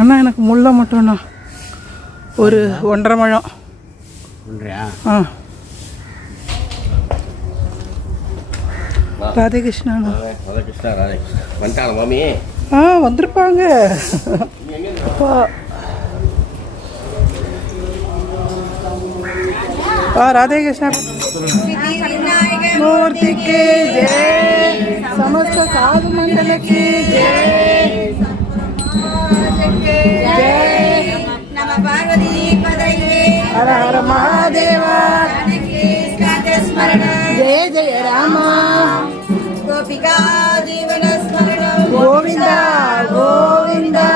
அண்ணா எனக்கு முல்லை மட்டும்ண்ணா ஒரு 1.5 முழம். ஆ ராதேகிருஷ்ணா வந்திருப்பாங்க. ராதேகிருஷ்ணா மூர்த்திக்கு ஜெய், சமஸ்த சாது மண்டலக்கு ஜெய் ஜெய், நம பார்வதி பதையே, ஹர ஹர மகாதேவா, ஜெய ஜெய ராமா, கோபிகா ஜீவன ஸ்மரணம், கோவிந்தா கோவிந்தா,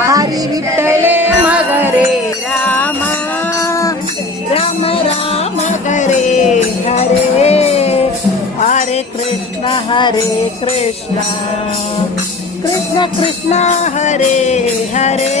ஹரி விட்டலே மகரே ராமா, ராம ராம ஹரே ஹரே, ஹரே கிருஷ்ண கிருஷ்ண கிருஷ்ண ஹரே ஹரே.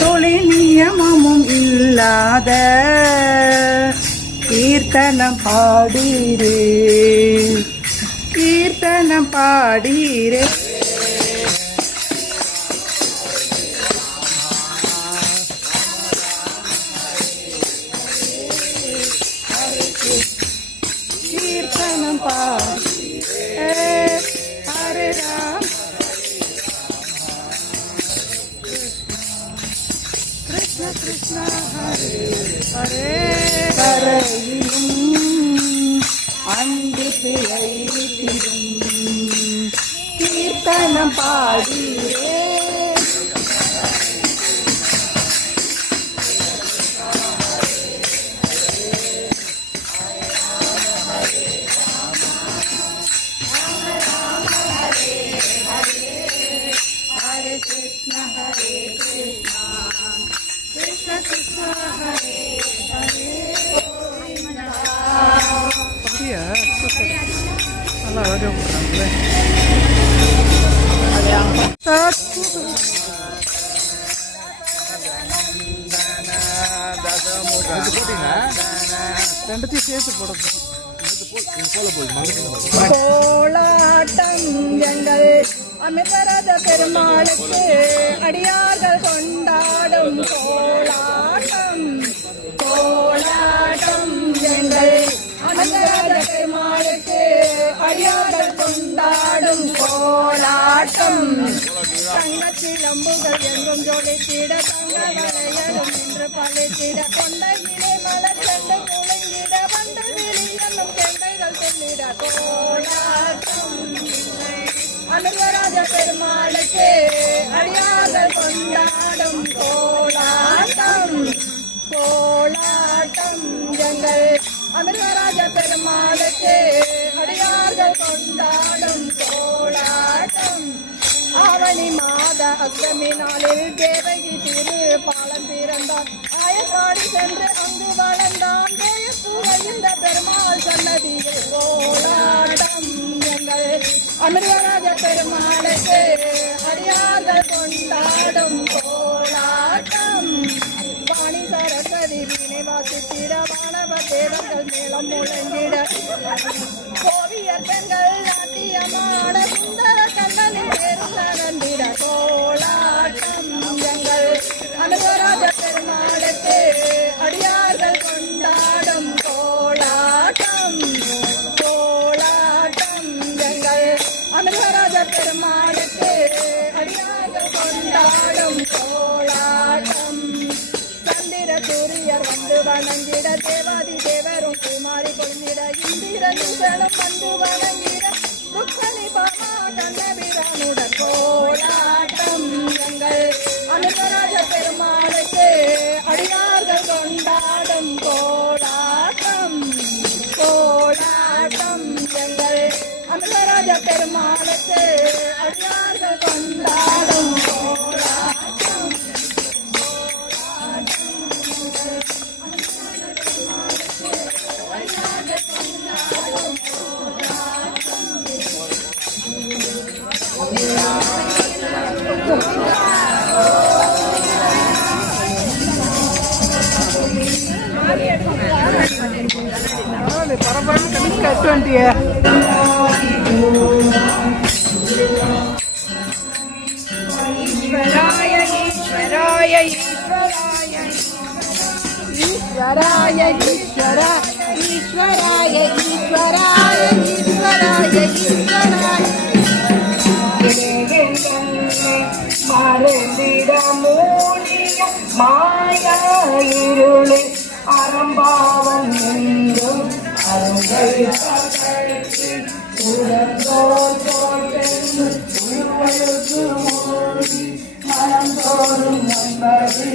தொழில் நியமமும் இல்லாத கீர்த்தனம் பாடீரே, கீர்த்தனம் பாடீரே, கீர்த்தனம் பாடீரே, ஹரே ராம் கிருஷ்ண கிருஷ்ண ஹரே ஹரே, கரையிலும் அன்பு பிழைத்திடும் கீர்த்தனம் பாடீரே, ஹரே கிருஷ்ண ஹரே கிருஷ்ண, கிருஷ்ண கிருஷ்ண ஹரே ஹரே. அப்படியா, நல்லா அழகாக போடுறாங்களே. ரெண்டுத்தையும் சேர்த்து போடுறது. கோலாட்டம் எங்கள் அமிர்தராஜ பெருமாளுக்கு அடியார்கள் கொண்டாடும் கோலாட்டம், கோலாட்டம் எங்கள் அமிர்தராஜ பெருமாளுக்கு அடியார்கள் கொண்டாடும் கோலாட்டம். தங்கச்சிலம்புகள் எங்கும் ஜொலித்திட, தங்க வளையலும் நின்று பழித்திட, கொண்டையிலே மலர் கண்டு குலுங்கிட, வண்டு விழியலும் கெண்டைகள் சொல்லிட கோலாட்டம். அமிர்தராஜ பெருமாளுக்கு அடியார்கள் கொண்டாடும் கோலாட்டம், கோலாட்டம் எங்கள் அமிர்தராஜ பெருமாளுக்கு அடியார்கள் கொண்டாடும் கோலாட்டம். ஆவணி மாத அஷ்டமி நாளில் தேவகி திரு பாலம் பிறந்தான், ஆயப்பாடி சென்று அங்கு வளர்ந்தான், இந்த பெருமாள் சன்னதியில் கோலாட்டம் எங்கள் அமிர்தராஜ பெருமாளுக்கு அடியார்கள் கொண்டாடும் கோலாட்டம். வாணி சரஸ்வதி வீணை வாசித்திட, வானவ தேவர்கள் மேளம் முழங்கிட, கோவியர் பெண்கள் நாட்டியமாட, சுந்தர கண்ணனின் பேரும் நடந்திட கோலாட்டம் எங்கள் அமிர்தராஜ பெருமாளுக்கு அடியார்கள் கொண்டாடும் கோலாட்டம், கோலாட்டம் எங்கள் அமிர்தராஜ பெருமாளுக்கு அடியார்கள் கொண்டாடும் கோலாட்டம். சந்திர சூரியர் வந்து வணங்கிட, தேவாதி தேவரும் குமாரி கொள்ளிட, இந்திரன் வந்து வணங்கிட, ருக்மணி பாமா கண்ணபிரானுடன் கோலாட்டம் எங்கள் அமிர்தராஜ பெருமாளுக்கு அடியார்கள் கொண்டாடும் கோலாட்டம், கோலாட்டம் எங்கள் அமிர்தராஜ பெருமாளுக்கு அடியார்கள் கொண்டாடும் கோலாட்டம். கட்டுவண்டிய ஈஸ்வராய ஈஸ்வராய ஈஸ்வராய ஈஸ்வராய ஈஸ்வர ஈஸ்வராய ஈஸ்வராய ஈஸ்வராய ஈஸ்வராய மறந்திட மூடிய மாயா இருளை அறம்பாவன் என்றும் அருங்கள் மனந்தோறும் என்பது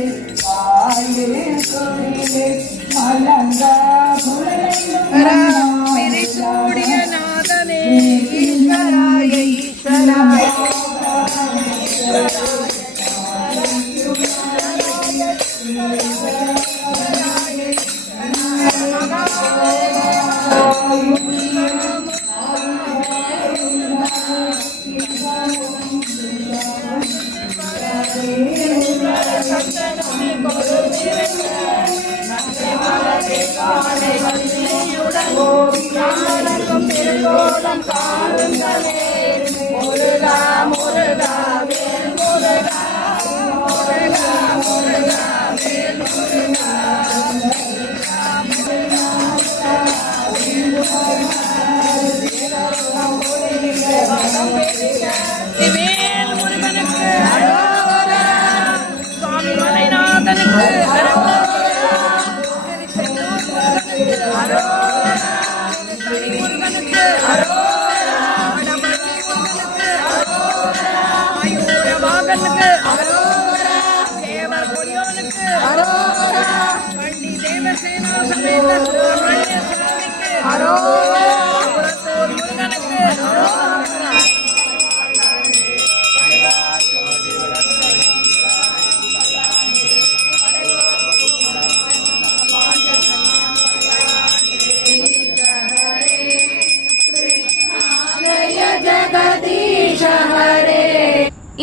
சூடிய நாதனே ஈஸ்வராய ஈஸ்வராய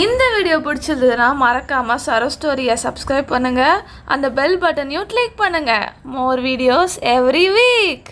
இந்த வீடியோ பிடிச்சிருந்ததுன்னா மறக்காம சரோ ஸ்டோரியை சப்ஸ்கிரைப் பண்ணுங்க, அந்த பெல் பட்டனையும் கிளிக் பண்ணுங்க. More videos every week.